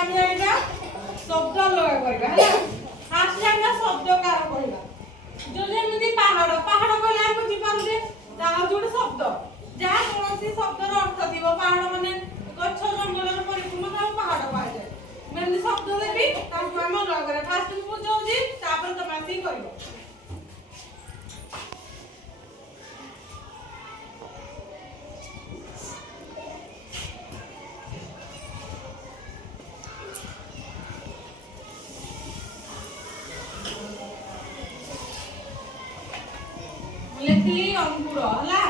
हम जानिबा शब्द लगा करबा हला फास्ट जानिबा शब्द कार कहबा जो जेमिति पहाड़ पहाड़ कहले हम बुझी पारुजे ताहा जोडे शब्द जहा कोनसी शब्दर अर्थ दिबो पहाड़ माने गच्छ जंगलर परिपूर्ण ताहा पहाड़ पाए जाय मेन शब्द देबी ताहा हम लगा करे फास्ट बुझौजी तापर तमासी करबो लिखली अंकुर हला